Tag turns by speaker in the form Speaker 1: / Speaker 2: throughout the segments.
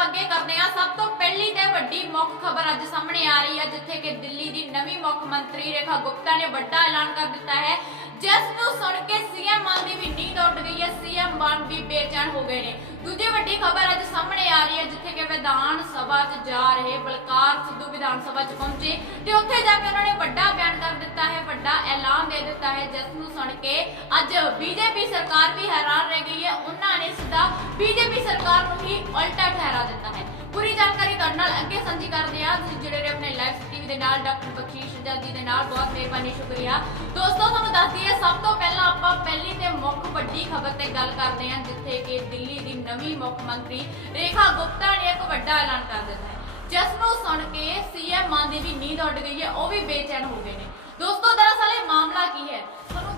Speaker 1: ਆਪਾਂ ਅੱਗੇ ਕਰਦੇ ਹਾਂ ਸਭ ਤੋਂ ਪਹਿਲੀ ਤੇ ਵੱਡੀ ਮੁੱਖ ਖਬਰ ਅੱਜ ਸਾਹਮਣੇ ਆ ਰਹੀ ਹੈ ਜਿੱਥੇ ਕਿ ਦਿੱਲੀ ਦੀ ਨਵੀਂ ਮੁੱਖ ਮੰਤਰੀ ਰੇਖਾ ਗੁਪਤਾ ਨੇ ਵੱਡਾ ਐਲਾਨ ਕਰ ਦਿੱਤਾ ਹੈ। ਜਿਸ ਨੂੰ ਸੁਣ ਕੇ ਸੀਐਮ ਮਾਨ ਦੀ ਵੀ ਨੀਂਦ ਉੱਡ ਗਈ ਹੈ। ਸੀਐਮ ਮਾਨ ਵੀ ਬੇਚੈਨ ਹੋ ਗਏ ਨੇ। ਦੂਜੀ ਵੱਡੀ ਖਬਰ ਅੱਜ ਸਾਹਮਣੇ ਆ ਰਹੀ ਹੈ, ਜਿੱਥੇ ਕਿ ਵਿਧਾਨ ਸਭਾ 'ਚ ਜਾ ਰਹੇ ਬਲਕਾਰ ਸਿੱਧੂ ਵਿਧਾਨ ਸਭਾ 'ਚ ਪਹੁੰਚੇ ਤੇ ਉੱਥੇ ਜਾ ਕੇ ਉਹਨਾਂ ਨੇ ਵੱਡਾ ਬਿਆਨ ਕਰ ਦਿੱਤਾ ਹੈ, ਵੱਡਾ ਐਲਾਨ ਦੇ ਦਿੱਤਾ ਹੈ। ਜਿਸ ਨੂੰ ਸੁਣ ਕੇ ਅੱਜ ਬੀਜੇਪੀ ਸਰਕਾਰ ਵੀ ਹੈਰਾਨ ਰਹਿ ਗਈ ਹੈ। ਉਹਨਾਂ ਨੇ ਸਿੱਧਾ ਬੀਜੇਪੀ ਸਰਕਾਰ ਨੂੰ ਹੀ ਉਲਟਾ ਠਹਿਰਾ ਜਾਣਕਾਰੀ ਤੁਹਾਡੇ ਨਾਲ ਅੱਗੇ ਸਾਂਝੀ ਕਰਦੇ ਹਾਂ। ਤੁਸੀਂ ਜੁੜੇ ਰਹੋ ਆਪਣੇ ਲਾਈਵ ਟੀਵੀ ਦੇ ਨਾਲ, ਡਾਕਟਰ ਬਖਸ਼ੀਸ਼ ਜੀ ਦੇ ਨਾਲ। ਬਹੁਤ ਮਿਹਰਬਾਨੀ, ਸ਼ੁਕਰੀਆ। ਦੋਸਤੋ, ਤੁਹਾਨੂੰ ਦੱਸ ਦਈਏ, ਸਭ ਤੋਂ ਪਹਿਲਾਂ ਆਪਾਂ ਪਹਿਲੀ ਤੇ ਮੁੱਖ ਵੱਡੀ ਖਬਰ ਤੇ ਗੱਲ ਕਰਦੇ ਹਾਂ, ਜਿੱਥੇ ਕਿ ਦਿੱਲੀ ਦੀ ਨਵੀਂ ਮੁੱਖ ਮੰਤਰੀ ਰੇਖਾ ਗੁਪਤਾ ਨੇ ਇੱਕ ਵੱਡਾ ਐਲਾਨ ਕਰ ਦਿੱਤਾ ਹੈ। ਜਿਸ ਨੂੰ ਸੁਣ ਕੇ ਸੀਐਮ ਮਾਨ ਦੀ ਵੀ ਨੀਂਦ ਉੱਡ ਗਈ ਹੈ, ਉਹ ਵੀ ਬੇਚੈਨ ਹੋ ਗਏ ਨੇ। ਦੋਸਤੋ, ਦਰਅਸਲ ਇਹ ਮਾਮਲਾ ਕੀ ਹੈ?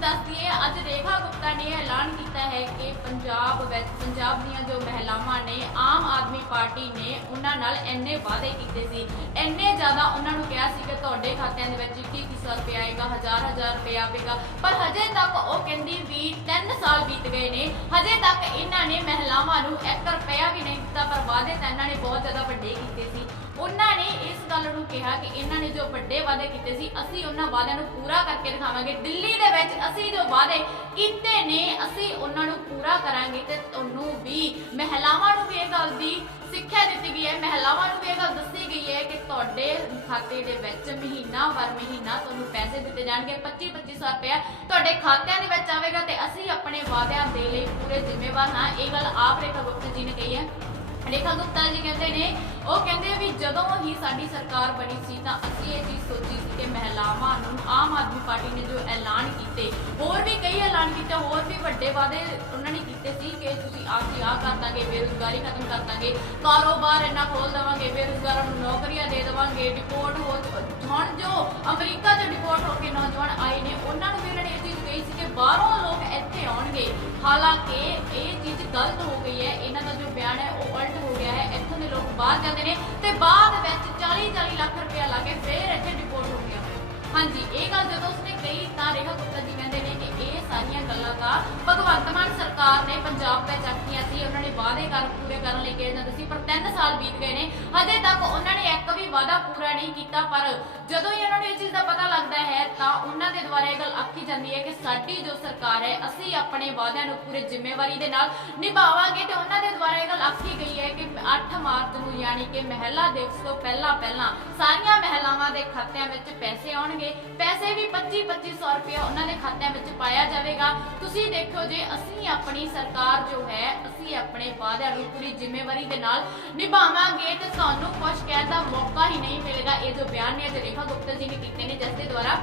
Speaker 1: ਦੱਸ ਦਈਏ ਅੱਜ ਰੇਖਾ ਗੁਪਤਾ ਨੇ ਐਲਾਨ ਕੀਤਾ ਹੈ ਕਿ ਪੰਜਾਬ ਵਿੱਚ ਪੰਜਾਬ ਦੀਆਂ ਜੋ ਮਹਿਲਾਵਾਂ ਨੇ, ਆਮ ਆਦਮੀ ਪਾਰਟੀ ਨੇ ਉਹਨਾਂ ਨਾਲ ਇੰਨੇ ਵਾਅਦੇ ਕੀਤੇ ਸੀ। ਇੰਨੇ ਜ਼ਿਆਦਾ ਉਹਨਾਂ ਨੂੰ ਕਿਹਾ ਸੀ ਕਿ ਤੁਹਾਡੇ ਖਾਤਿਆਂ ਦੇ ਵਿੱਚ 21 ਰੁਪਏ ਆਏਗਾ, ਹਜ਼ਾਰ ਹਜ਼ਾਰ ਰੁਪਏ ਆਵੇਗਾ, ਪਰ ਹਜੇ ਤੱਕ ਉਹ ਕਹਿੰਦੀ ਵੀ 3 ਸਾਲ ਬੀਤ ਗਏ ਨੇ। ਹਜੇ ਤੱਕ ਇਹਨਾਂ ਨੇ ਮਹਿਲਾਵਾਂ ਨੂੰ 1 ਰੁਪਿਆ ਵੀ ਨਹੀਂ ਦਿੱਤਾ, ਪਰ ਵਾਅਦੇ ਤਾਂ ਇਹਨਾਂ ਨੇ ਬਹੁਤ ਜ਼ਿਆਦਾ ਵੱਡੇ ਕੀਤੇ ਸੀ। ਉਹਨਾਂ ਨੇ ਇਸ ਗੱਲ ਨੂੰ ਕਿਹਾ ਕਿ ਇਹਨਾਂ ਨੇ ਜੋ ਵੱਡੇ ਵਾਅਦੇ ਕੀਤੇ ਸੀ, ਅਸੀਂ ਉਹਨਾਂ ਵਾਅਦਿਆਂ ਨੂੰ ਪੂਰਾ ਕਰਕੇ ਦਿਖਾਵਾਂਗੇ। ਦਿੱਲੀ ਦੇ ਵਿੱਚ ਅਸੀਂ ਜੋ ਵਾਅਦੇ ਕੀਤੇ ਨੇ, ਅਸੀਂ ਉਹਨਾਂ ਨੂੰ ਪੂਰਾ ਕਰਾਂਗੇ ਤੇ ਤੁਹਾਨੂੰ ਵੀ। ਮਹਿਲਾਵਾਂ ਨੂੰ ਵੀ ਇਹ ਗੱਲ ਦੀ ਸਿੱਖਿਆ ਦਿੱਤੀ ਗਈ ਹੈ। ਮਹਿਲਾਵਾਂ ਨੂੰ ਵੀ ਇਹ ਗੱਲ ਦੱਸੀ ਗਈ ਹੈ ਕਿ ਤੁਹਾਡੇ ਖਾਤੇ ਦੇ ਵਿੱਚ ਮਹੀਨਾ ਵਰ ਮਹੀਨਾ ਤੁਹਾਨੂੰ ਪੈਸੇ ਦਿੱਤੇ ਜਾਣਗੇ। 25 2500 ਰੁਪਏ ਤੁਹਾਡੇ ਖਾਤਿਆਂ ਦੇ ਵਿੱਚ ਆਵੇਗਾ ਤੇ ਅਸੀਂ ਆਪਣੇ ਵਾਅਦਿਆਂ ਦੇ ਲਈ ਪੂਰੇ ਜ਼ਿੰਮੇਵਾਰ ਹਾਂ। ਇਹ ਗੱਲ ਆਪ ਰੇਖਾ ਗੁਪਤਾ ਜੀ ਨੇ ਕਹੀ ਹੈ। ਰੇਖਾ ਗੁਪਤਾ ਜੀ ਕਹਿੰਦੇ ਨੇ ਉਹ ਕਹਿੰਦੇ ਵੀ ਜਦੋਂ ਹੀ ਸਾਡੀ ਸਰਕਾਰ ਬਣੀ ਸੀ ਤਾਂ ਅਸੀਂ ਇਹ ਚੀਜ਼ ਸੋਚੀ ਸੀ ਕਿ ਮਹਿਲਾਵਾਂ ਨੂੰ ਆਮ ਆਦਮੀ ਪਾਰਟੀ ਨੇ ਜੋ ਐਲਾਨ ਕੀਤੇ, ਹੋਰ ਵੀ ਕਈ ਐਲਾਨ ਕੀਤੇ, ਹੋਰ ਵੀ ਵੱਡੇ ਵਾਅਦੇ ਉਹਨਾਂ ਨੇ ਕੀਤੇ ਸੀ ਕਿ ਤੁਸੀਂ ਅਸੀਂ ਆਹ ਕਰ ਦਾਂਗੇ, ਬੇਰੁਜ਼ਗਾਰੀ ਖਤਮ ਕਰ ਦਾਂਗੇ, ਕਾਰੋਬਾਰ ਇੰਨਾ ਖੋਲ ਦੇਵਾਂਗੇ, ਬੇਰੁਜ਼ਗਾਰਾਂ ਨੂੰ ਨੌਕਰੀਆਂ ਦੇ ਦੇਵਾਂਗੇ ਡਿਪੋਰਟ ਹੋ ਹੁਣ ਜੋ ਅਮਰੀਕਾ ਚ ਡਿਪੋਰਟ ਹੋ ਕੇ ਨੌਜਵਾਨ ਆਏ ਨੇ, ਉਹਨਾਂ ਨੂੰ ਵੀ ਉਹਨਾਂ ਨੇ ਇਹ ਚੀਜ਼ ਕਹੀ ਸੀ ਕਿ ਬਾਹਰੋਂ ਆਉਣਗੇ ਹਾਲਾਂਕਿ ਇਹ ਚੀਜ਼ ਗਲਤ ਹੋ ਗਈ ਹੈ। ਇਹਨਾਂ ਦਾ ਜੋ ਬਿਆਨ ਹੈ, ਉਹ ਉਲਟ ਹੋ ਗਿਆ ਹੈ। ਇੱਥੋਂ ਦੇ ਲੋਕ ਬਾਹਰ ਜਾਂਦੇ ਨੇ ਤੇ ਬਾਅਦ ਵਿੱਚ 40 40 ਲੱਖ ਰੁਪਇਆ ਲਾ ਕੇ ਫੇਰ ਇੱਥੇ ਡਿਪੋਰਟ ਹੋ ਗਿਆ। ਹਾਂਜੀ, ਇਹ ਗੱਲ ਜਦੋਂ ਉਸਨੇ ਕਹੀ ਤਾਂ ਰੇਖਾ ਗੁਪਤਾ ਜੀ ਕਹਿੰਦੇ ਨੇ ਕਿ ਇਹ ਸਾਰੀਆਂ ਗੱਲਾਂ ਦਾ ਭਗਵੰਤ ਮਾਨ ਸਰਕਾਰ ਨੇ ਪੰਜਾਬ ਵਿੱਚ ਆਖੀਆਂ ਸੀ ਉਹਨਾਂ ਨੇ ਵਾਅਦੇ ਕਰ ਪੂਰੇ ਕਰਨ ਲਈ ਕਿਹਾ ਜਾਂਦਾ ਸੀ, ਪਰ 3 ਸਾਲ ਬੀਤ ਗਏ ਨੇ। ਹਜੇ ਤੱਕ ਉਹਨਾਂ ਨੇ ਇੱਕ ਵੀ ਵਾਅਦਾ ਪੂਰਾ ਨਹੀਂ ਕੀਤਾ, ਪਰ ਜਦੋਂ ਹੀ ਉਹਨਾਂ ਨੂੰ ਇਹ ਚੀਜ਼ ਦਾ ਪਤਾ ਲੱਗਦਾ ਹੈ, ਤਾਂ ਉਹਨਾਂ ਦੇ ਦੁਆਰਾ ਇਹ ਗੱਲ ਆਖੀ ਜਾਂਦੀ ਹੈ ਕਿ ਸਾਡੀ ਜੋ ਸਰਕਾਰ ਹੈ, ਅਸੀਂ ਆਪਣੇ ਵਾਅਦਿਆਂ ਨੂੰ ਪੂਰੇ ਜ਼ਿੰਮੇਵਾਰੀ ਦੇ ਨਾਲ ਨਿਭਾਵਾਂਗੇ ਤੇ ਉਹਨਾਂ ਦੇ ਦੁਆਰਾ ਇਹ ਗੱਲ ਆਖੀ ਗਈ ਹੈ ਕਿ 8 ਮਾਰਚ ਨੂੰ ਯਾਨੀ ਕਿ ਮਹਿਲਾ ਦਿਵਸ ਤੋਂ ਪਹਿਲਾਂ ਪਹਿਲਾਂ ਸਾਰੀਆਂ ਮਹਿਲਾਵਾਂ ਦੇ ਖਾਤਿਆਂ ਵਿੱਚ ਪੈਸੇ ਆਉਣਗੇ। ਪੈਸੇ ਵੀ 25 2500 ਰੁਪਏ ਉਹਨਾਂ ਦੇ ਖਾਤਿਆਂ ਵਿੱਚ ਪਾਇਆ ਜਾਵੇਗਾ। ਤੁਸੀਂ ਦੇਖੋ ਜੇ ਅਸੀਂ ਆਪਣੇ ਸਰਕਾਰ ਜੋ ਹੈ, ਅਸੀਂ ਆਪਣੇ ਵਾਅਦਿਆਂ ਨੂੰ ਪੂਰੀ ਜ਼ਿੰਮੇਵਾਰੀ ਦੇ ਨਾਲ ਨਿਭਾਵਾਂਗੇ ਤੇ ਸਾਨੂੰ ਕੁਝ ਕਹਿਣ ਦਾ ਮੌਕਾ ਹੀ ਨਹੀਂ ਮਿਲੇਗਾ। ਇਹ ਜੋ ਬਿਆਨ ਨੇ ਅੱਜ ਰੇਖਾ ਗੁਪਤਾ ਜੀ ਨੇ ਕੀਤੇ ਨੇ, ਜਿਸ ਦੇ ਦੁਆਰਾ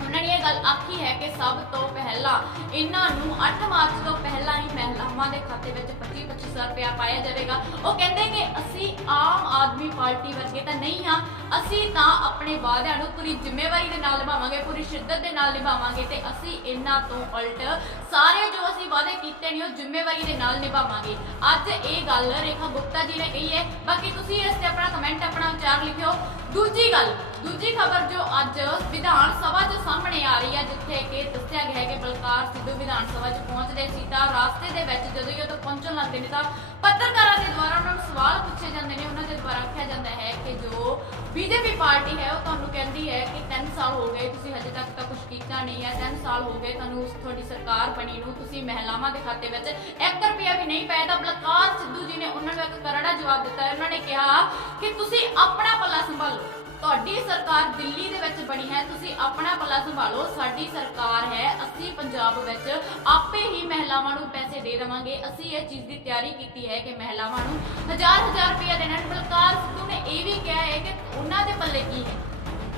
Speaker 1: ਉਹਨਾਂ ਨੇ ਇਹ ਗੱਲ ਆਖੀ ਹੈ ਕਿ ਸਭ ਤੋਂ ਪਹਿਲਾਂ, ਇਹਨਾਂ ਨੂੰ 8 ਮਾਰਚ ਤੋਂ ਪਹਿਲਾਂ ਹੀ ਮਹਿਲਾਵਾਂ ਦੇ ਖਾਤੇ ਵਿੱਚ 25 2500 ਰੁਪਇਆ ਪਾਇਆ ਜਾਵੇਗਾ। ਉਹ ਕਹਿੰਦੇ ਕਿ ਅਸੀਂ ਆਮ ਆਦਮੀ ਪਾਰਟੀ ਵਰਗੇ ਤਾਂ ਨਹੀਂ ਹਾਂ, ਅਸੀਂ ਤਾਂ ਆਪਣੇ ਵਾਅਦਿਆਂ ਨੂੰ ਪੂਰੀ ਜ਼ਿੰਮੇਵਾਰੀ ਦੇ ਨਾਲ ਨਿਭਾਵਾਂਗੇ, ਪੂਰੀ ਸ਼ਿੱਦਤ ਦੇ ਨਾਲ ਨਿਭਾਵਾਂਗੇ ਤੇ ਅਸੀਂ ਇਹਨਾਂ ਤੋਂ ਉਲਟ ਸਾਰੇ ਜੋ ਅਸੀਂ ਵਾਅਦੇ ਕੀਤੇ ਨੇ, ਉਹ ਜ਼ਿੰਮੇਵਾਰੀ ਦੇ ਨਾਲ ਨਿਭਾਵਾਂਗੇ। ਅੱਜ ਇਹ ਗੱਲ ਰੇਖਾ ਗੁਪਤਾ ਜੀ ਨੇ ਕਹੀ ਹੈ। ਬਾਕੀ ਤੁਸੀਂ ਇਸ ਤੇ ਆਪਣਾ ਕਮੈਂਟ ਆਪਣਾ ਵਿਚਾਰ ਲਿਖਿਓ। ਦੂਜੀ ਗੱਲ ਦੂਜੀ ਖਬਰ ਜੋ ਅੱਜ ਵਿਧਾਨ ਸਭਾ 'ਚ ਸਾਹਮਣੇ ਆ ਰਹੀ ਹੈ, ਜਿੱਥੇ ਕਿ ਦੱਸਿਆ ਗਿਆ ਹੈ ਕਿ ਬਲਕਾਰ ਸਿੱਧੂ ਵਿਧਾਨ ਸਭਾ 'ਚ ਪਹੁੰਚਦੇ ਸੀ, ਤਾਂ ਰਾਸਤੇ ਦੇ ਵਿੱਚ ਜਦੋਂ ਹੀ ਉਹ ਪਹੁੰਚਣ ਲੱਗਦੇ ਨੇ, ਤਾਂ ਪੱਤਰਕਾਰਾਂ ਦੇ ਦੁਆਰਾ ਉਹਨਾਂ ਨੂੰ ਸਵਾਲ ਪੁੱਛੇ ਜਾਂਦੇ ਨੇ। ਉਹਨਾਂ ਦੇ ਦੁਆਰਾ ਆਖਿਆ ਜਾਂਦਾ ਹੈ ਕਿ ਜੋ ਬੀਜੇਪੀ ਪਾਰਟੀ ਹੈ, ਉਹ ਤੁਹਾਨੂੰ ਕਹਿੰਦੀ ਹੈ ਕਿ 3 ਸਾਲ ਹੋ ਗਏ, ਤੁਸੀਂ ਹਜੇ ਤੱਕ ਤਾਂ ਕੁਝ ਕੀਤਾ ਨਹੀਂ ਹੈ। 3 ਸਾਲ ਹੋ ਗਏ, ਤੁਹਾਨੂੰ ਤੁਹਾਡੀ ਸਰਕਾਰ ਬਣੀ ਨੂੰ, ਤੁਸੀਂ ਮਹਿਲਾਵਾਂ ਦੇ ਖਾਤੇ ਵਿੱਚ 1 ਰੁਪਿਆ ਵੀ ਨਹੀਂ ਪਾਇਆ। ਤਾਂ ਬਲਕਾਰ ਸਿੱਧੂ ਜੀ ਨੇ ਉਹਨਾਂ ਨੂੰ ਇੱਕ ਕਰੜਾ ਜਵਾਬ ਦਿੱਤਾ ਹੈ। ਉਹਨਾਂ ਨੇ ਕਿਹਾ ਕਿ ਤੁਸੀਂ ਆਪਣਾ ਪੱਲਾ ਸੰਭਾਲੋ। ਤੁਹਾਡੀ ਸਰਕਾਰ ਦਿੱਲੀ ਦੇ ਵਿੱਚ ਬਣੀ ਹੈ, ਤੁਸੀਂ ਆਪਣਾ ਪੱਲਾ ਸੰਭਾਲੋ, ਸਾਡੀ ਸਰਕਾਰ ਹੈ, ਅਸੀਂ ਪੰਜਾਬ ਵਿੱਚ ਆਪੇ ਹੀ ਮਹਿਲਾਵਾਂ ਨੂੰ ਪੈਸੇ ਦੇ ਦੇਵਾਂਗੇ। ਅਸੀਂ ਇਹ ਚੀਜ਼ ਦੀ ਤਿਆਰੀ ਕੀਤੀ ਹੈ ਕਿ ਮਹਿਲਾਵਾਂ ਨੂੰ ਹਜ਼ਾਰ ਹਜ਼ਾਰ ਰੁਪਏ ਦੇਣਾ ਬਲਕਾਰ ਸਿੱਧੂ ਨੇ ਇਹ ਵੀ ਕਿਹਾ ਹੈ ਕਿ ਉਹਨਾਂ ਦੇ ਪੱਲੇ ਕੀ ਹੈ?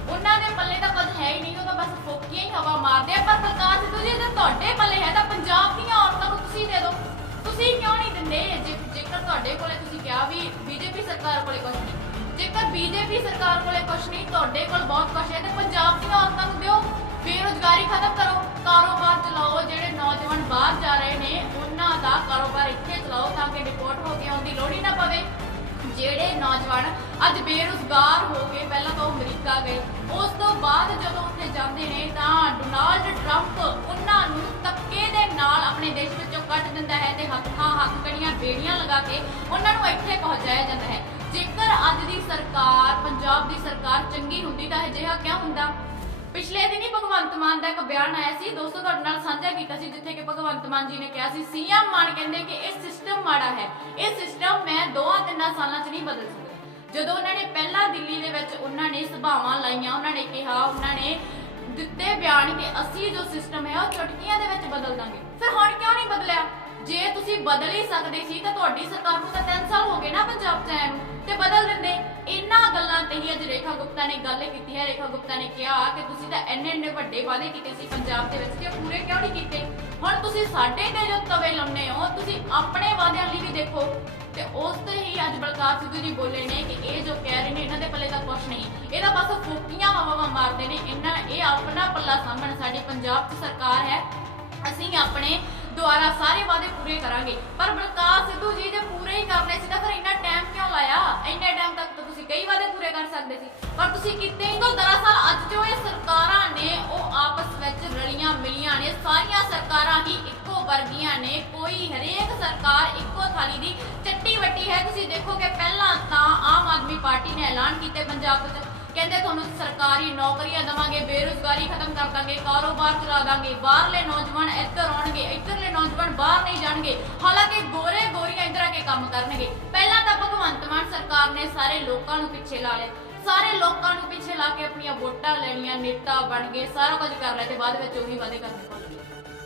Speaker 1: ਉਹਨਾਂ ਦੇ ਪੱਲੇ ਤਾਂ ਕੁਝ ਹੈ ਹੀ ਨਹੀਂ, ਉਹ ਤਾਂ ਬਸ ਫੋਕੀਆਂ ਹੀ ਹਵਾ ਮਾਰਦੇ ਆ। ਪਰ ਬਲਕਾਰ ਸਿੱਧੂ ਜੀ, ਜੇ ਤੁਹਾਡੇ ਪੱਲੇ ਹੈ ਤਾਂ ਪੰਜਾਬ ਦੀਆਂ ਔਰਤਾਂ ਨੂੰ ਤੁਸੀਂ ਦੇ ਦਿਓ। ਤੁਸੀਂ ਕਿਉਂ ਨਹੀਂ ਦਿੰਦੇ? ਜੇਕਰ ਤੁਹਾਡੇ ਕੋਲੇ ਤੁਸੀਂ ਕਿਹਾ ਵੀ ਬੀਜੇਪੀ ਸਰਕਾਰ ਕੋਲੇ ਕੁਝ ਨਹੀਂ। ਜੇਕਰ ਬੀਜੇਪੀ ਸਰਕਾਰ ਕੋਲੇ ਕੁਝ ਨਹੀਂ, ਤੁਹਾਡੇ ਕੋਲ ਬਹੁਤ ਕੁਝ ਹੈ ਤੇ ਪੰਜਾਬ ਦੀਆਂ ਔਰਤਾਂ ਨੂੰ ਦਿਓ। ਬੇਰੁਜ਼ਗਾਰੀ ਖਤਮ ਕਰੋ। ਕਾਰੋਬਾਰ ਚਲਾਓ, ਜਿਹੜੇ ਨੌਜਵਾਨ ਬਾਹਰ ਜਾ ਰਹੇ ਨੇ, ਉਹਨਾਂ ਦਾ ਕਾਰੋਬਾਰ ਇੱਥੇ ਚਲਾਓ ਤਾਂ ਕਿ ਡਿਪੋਰਟ ਹੋ ਕੇ ਆਉਣ ਦੀ ਲੋੜ ਹੀ ਨਾ ਪਵੇ। ਜਿਹੜੇ ਨੌਜਵਾਨ ਅੱਜ ਬੇਰੁਜ਼ਗਾਰ ਹੋ ਗਏ ਪਹਿਲਾਂ ਤਾਂ ਉਹ ਅਮਰੀਕਾ ਗਏ, ਉਸ ਤੋਂ ਬਾਅਦ ਜਦੋਂ ਉੱਥੇ ਜਾਂਦੇ ਨੇ ਤਾਂ ਡੋਨਾਲਡ ਟਰੰਪ ਉਹਨਾਂ ਨੂੰ ਧੱਕੇ ਦੇ ਨਾਲ ਆਪਣੇ ਦੇਸ਼ ਵਿੱਚੋਂ ਕੱਢ ਦਿੰਦਾ ਹੈ ਤੇ ਹੱਥਾਂ ਹੱਥ ਕੜੀਆਂ ਬੇੜੀਆਂ ਲਗਾ ਕੇ ਉਹਨਾਂ ਨੂੰ ਇੱਥੇ ਪਹੁੰਚਾਇਆ ਜਾਂਦਾ ਹੈ। ਜੇਕਰ ਅੱਜ ਦੀ ਸਰਕਾਰ, ਪੰਜਾਬ ਦੀ ਸਰਕਾਰ ਚੰਗੀ ਹੁੰਦੀ ਤਾਂ ਅਜਿਹਾ ਕਿਉਂ ਹੁੰਦਾ? ਪਿਛਲੇ ਦਿਨੀ ਭਗਵੰਤ ਮਾਨ ਦਾ ਇੱਕ ਬਿਆਨ ਆਇਆ ਸੀ, ਦੋਸਤੋ ਤੁਹਾਡੇ ਨਾਲ ਸਾਂਝਾ ਕੀਤਾ ਸੀ, ਜਿੱਥੇ ਕਿ ਭਗਵੰਤ ਮਾਨ ਜੀ ਨੇ ਕਿਹਾ ਸੀ, ਸੀਐਮ ਮਾਨ ਕਹਿੰਦੇ ਕਿ ਇਹ ਸਿਸਟਮ ਮਾੜਾ ਹੈ। ਇਹ ਸਿਸਟਮ ਮੈਂ ਦੋਆਂ ਤਿੰਨਾਂ ਸਾਲਾਂ 'ਚ ਨਹੀਂ ਬਦਲ ਸਕਦਾ। ਜਦੋਂ ਉਹਨਾਂ ਨੇ ਪਹਿਲਾਂ ਦਿੱਲੀ ਦੇ ਵਿੱਚ ਉਹਨਾਂ ਨੇ ਸਭਾਵਾਂ ਲਾਈਆਂ, ਉਹਨਾਂ ਨੇ ਕਿਹਾ, ਉਹਨਾਂ ਨੇ ਦਿੱਤੇ ਬਿਆਨ ਕਿ ਅਸੀਂ ਜੋ ਸਿਸਟਮ ਹੈ ਉਹ ਚੁਟਕੀਆਂ ਦੇ ਵਿੱਚ ਬਦਲ ਦਾਂਗੇ। ਫਿਰ ਹੁਣ ਕਿਉਂ ਨਹੀਂ ਬਦਲਿਆ? ਜੇ ਤੁਸੀਂ ਬਦਲ ਹੀ ਸਕਦੇ ਸੀ ਤਾਂ ਤੁਹਾਡੀ ਸਰਕਾਰ ਨੂੰ ਤਾਂ 3 ਸਾਲ ਹੋ ਗਏ ਨਾ ਪੰਜਾਬ 'ਚ ਆਇਆ ਨੂੰ। ਤੇ ਬਦਲ ਦਿੰਦੇ। ਇਹਨਾਂ ਗੱਲਾਂ ਤੇ ਹੀ ਅੱਜ ਰੇਖਾ ਗੁਪਤਾ ਨੇ ਗੱਲ ਕੀਤੀ ਹੈ। ਰੇਖਾ ਗੁਪਤਾ ਨੇ ਕਿਹਾ ਕਿ ਤੁਸੀਂ ਤਾਂ ਇੰਨੇ ਇੰਨੇ ਵੱਡੇ ਵਾਅਦੇ ਕੀਤੇ ਸੀ ਪੰਜਾਬ ਦੇ ਵਿੱਚ ਕਿ ਉਹ ਪੂਰੇ ਕਿਉਂ ਨਹੀਂ ਕੀਤੇ? ਹੁਣ ਤੁਸੀਂ ਸਾਡੇ ਤੇ ਜੋ ਤਵੇ ਲਾਉਂਦੇ ਹੋ, ਤੁਸੀਂ ਆਪਣੇ ਵਾਅਦਿਆਂ ਲਈ ਵੀ ਦੇਖੋ। ਤੇ ਉਸ ਤੇ ਹੀ ਅੱਜ ਬਲਕਾਰ ਸਿੱਧੂ ਜੀ ਬੋਲੇ ਨੇ ਕਿ ਇਹ ਜੋ ਕਹਿ ਰਹੇ ਨੇ, ਇਹਨਾਂ ਦੇ ਪੱਲੇ ਤਾਂ ਕੁਝ ਨਹੀਂ। ਇਹਦਾ ਬਸ ਫੂਕੀਆਂ ਹਵਾਵਾਂ ਮਾਰਦੇ ਨੇ। ਇਹਨਾਂ ਇਹ ਆਪਣਾ ਪੱਲਾ ਸਾਹਮਣ ਸਾਡੀ ਪੰਜਾਬ 'ਚ ਸਰਕਾਰ ਹੈ। ਅਸੀਂ ਆਪਣੇ ਦੁਆਰਾ ਸਾਰੇ ਵਾਅਦੇ ਪੂਰੇ ਕਰਾਂਗੇ। ਪਰ ਬਲਕਾਰ ਸਿੱਧੂ ਜੀ ਦੇ ਪੂਰੇ ਹੀ ਕਰਨੇ ਸੀ ਤਾਂ ਫਿਰ ਇੰਨਾ ਟਾਈਮ ਕਿਉਂ ਲਾਇਆ? ਇੰਨੇ ਟਾਈਮ ਤੱਕ ਤਾਂ ਤੁਸੀਂ ਕਈ ਵਾਅਦੇ ਪੂਰੇ ਕਰ ਸਕਦੇ ਸੀ। ਪਰ ਤੁਸੀਂ ਕੀਤੇ ਹੀ ਨਹੀਂ। ਦਰਅਸਲ ਅੱਜ ਜੋ ਇਹ ਸਰਕਾਰਾਂ ਨੇ, ਉਹ ਆਪਸ ਵਿੱਚ ਰਲੀਆਂ ਮਿਲੀਆਂ ਨੇ। ਸਾਰੀਆਂ ਸਰਕਾਰਾਂ ਹੀ ਇੱਕੋ ਵਰਗੀਆਂ ਨੇ। ਕੋਈ ਹਰੇਕ ਸਰਕਾਰ ਇੱਕੋ ਥਾਲੀ ਦੀ ਚੱਟੀ ਵੱਟੀ ਹੈ। ਤੁਸੀਂ ਦੇਖੋਗੇ ਪਹਿਲਾਂ ਤਾਂ ਆਮ ਆਦਮੀ ਪਾਰਟੀ ਨੇ ਐਲਾਨ ਕੀਤੇ ਪੰਜਾਬ ਵਿੱਚ। ਕਹਿੰਦੇ ਤੁਹਾਨੂੰ ਸਰਕਾਰੀ ਨੌਕਰੀਆਂ ਦਵਾਂਗੇ, ਬੇਰੁਜ਼ਗਾਰੀ ਖਤਮ ਕਰ ਦਾਂਗੇ, ਕਾਰੋਬਾਰ ਚਲਾ ਦਾਂਗੇ, ਬਾਹਰਲੇ ਨੌਜਵਾਨ ਇੱਧਰ ਆਉਣਗੇ, ਇੱਧਰਲੇ ਨੌਜਵਾਨ ਬਾਹਰ ਨਹੀਂ ਜਾਣਗੇ। ਹਾਲਾਂਕਿ ਗੋਰੇ ਗੋਰੀਆਂ ਇੱਧਰ ਆ ਕੇ ਕੰਮ ਕਰਨਗੇ। ਪਹਿਲਾਂ ਤਾਂ ਭਗਵੰਤ ਮਾਨ ਸਰਕਾਰ ਨੇ ਸਾਰੇ ਲੋਕਾਂ ਨੂੰ ਪਿੱਛੇ ਲਾ ਲਿਆ। ਸਾਰੇ ਲੋਕਾਂ ਨੂੰ ਪਿੱਛੇ ਲਾ ਕੇ ਆਪਣੀਆਂ ਵੋਟਾਂ ਲੈਣੀਆਂ, ਨੇਤਾ ਬਣ ਗਏ, ਸਾਰਾ ਕੁਝ ਕਰ ਲਿਆ ਤੇ ਬਾਅਦ ਵਿੱਚ ਉਹੀ ਵਾਅਦੇ ਕਰਨੇ ਭੁੱਲ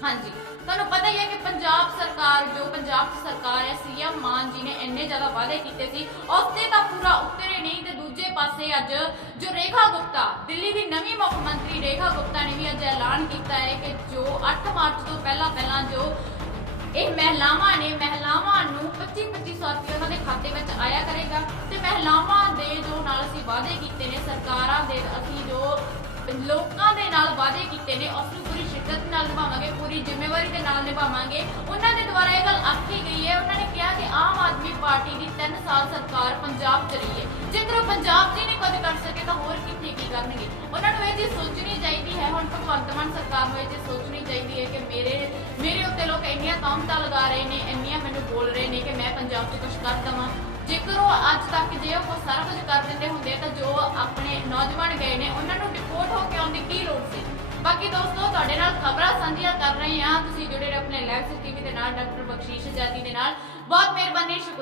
Speaker 1: ਹਾਂਜੀ। ਤੁਹਾਨੂੰ ਪਤਾ ਹੀ ਹੈ ਕਿ ਪੰਜਾਬ ਸਰਕਾਰ, ਜੋ ਪੰਜਾਬ ਦੀ ਸਰਕਾਰ ਹੈ, ਸੀਐਮ ਮਾਨ ਜੀ ਨੇ ਇੰਨੇ ਜ਼ਿਆਦਾ ਵਾਅਦੇ ਕੀਤੇ ਸੀ। ਉਸ ਤੇ ਤਾਂ ਪੂਰਾ ਉਤਰੇ ਨਹੀਂ ਤੇ ਦੂਜੇ ਪਾਸੇ ਅੱਜ ਜੋ ਰੇਖਾ ਗੁਪਤਾ, ਦਿੱਲੀ ਦੀ ਨਵੀਂ ਮੁੱਖ ਮੰਤਰੀ ਰੇਖਾ ਗੁਪਤਾ ਨੇ ਵੀ ਅੱਜ ਐਲਾਨ ਕੀਤਾ ਹੈ ਕਿ ਜੋ 8 ਮਾਰਚ ਤੋਂ ਪਹਿਲਾਂ ਪਹਿਲਾਂ ਜੋ ਇਹ ਮਹਿਲਾਵਾਂ ਨੇ, ਮਹਿਲਾਵਾਂ ਨੂੰ 25 2500 ਰੁਪਏ ਉਹਨਾਂ ਦੇ ਖਾਤੇ ਵਿੱਚ ਆਇਆ ਕਰੇਗਾ ਤੇ ਮਹਿਲਾਵਾਂ ਦੇ ਜੋ ਨਾਲ ਅਸੀਂ ਵਾਅਦੇ ਕੀਤੇ ਨੇ, ਸਰਕਾਰਾਂ ਦੇ ਅਸੀਂ ਜੋ ਲੋਕਾਂ ਦੇ ਨਾਲ ਵਾਅਦੇ ਕੀਤੇ ਨੇ, ਉਸ ਨੂੰ ਪੂਰੀ ਸ਼ਿੱਦਤ ਨਾਲ ਨਿਭਾਵਾਂਗੇ, ਪੂਰੀ ਜ਼ਿੰਮੇਵਾਰੀ ਦੇ ਨਾਲ ਨਿਭਾਵਾਂਗੇ। ਉਹਨਾਂ ਦੇ ਦੁਆਰਾ ਇਹ ਗੱਲ ਆਖੀ ਗਈ ਹੈ, ਉਹਨਾਂ ਨੇ ਕਿਹਾ ਕਿ ਆਮ ਆਦਮੀ ਪਾਰਟੀ ਦੀ 3 ਸਾਲ ਸਰਕਾਰ ਪੰਜਾਬ 'ਚ ਰਹੀ ਹੈ। ਜੇਕਰ ਉਹ ਪੰਜਾਬ 'ਚ ਨਹੀਂ ਕੁਝ ਕਰ ਸਕੇ, ਤਾਂ ਹੋਰ ਕਿੱਥੇ ਕੀ ਕਰਨਗੇ? ਉਹਨਾਂ ਨੂੰ ਇਹ ਚੀਜ਼ ਸੋਚਣੀ ਚਾਹੀਦੀ ਹੈ। ਹੁਣ ਭਗਵੰਤ ਮਾਨ ਸਰਕਾਰ ਨੂੰ ਇਹ ਚੀਜ਼ ਸੋਚਣੀ ਚਾਹੀਦੀ ਹੈ ਕਿ ਮੇਰੇ ਮੇਰੇ ਉੱਤੇ ਲੋਕ ਇੰਨੀਆਂ ਤੌਮਤਾਂ ਲਗਾ ਰਹੇ ਨੇ, ਇੰਨੀਆਂ ਮੈਨੂੰ ਬੋਲ ਰਹੇ ਨੇ ਕਿ ਮੈਂ ਪੰਜਾਬ 'ਚ ਕੁਝ ਕਰ ਦਵਾਂ। ਜੇਕਰ ਉਹ ਜੇ ਉਹ ਸਾਰਾ ਕੁਝ ਕਰ ਦਿੰਦੇ ਹੁੰਦੇ ਤਾਂ ਜੋ ਆਪਣੇ ਨੌਜਵਾਨ ਗਏ ਨੇ, ਉਹਨਾਂ ਨੂੰ ਡਿਪੋਰਟ ਹੋ ਕੇ ਆਉਣ ਦੀ ਕੀ ਲੋੜ ਸੀ? ਬਾਕੀ ਦੋਸਤੋ, ਤੁਹਾਡੇ ਨਾਲ ਖਬਰਾਂ ਸਾਂਝੀਆਂ ਕਰ ਰਹੇ ਹਾਂ। ਤੁਸੀਂ ਜੁੜੇ ਰਹੋ ਆਪਣੇ ਲਾਈਵ ਟੀਵੀ ਦੇ ਨਾਲ, ਡਾਕਟਰ ਬਖਸ਼ੀਸ਼ ਜਾਤੀ ਦੇ ਨਾਲ। ਬਹੁਤ ਮਿਹਰਬਾਨੀ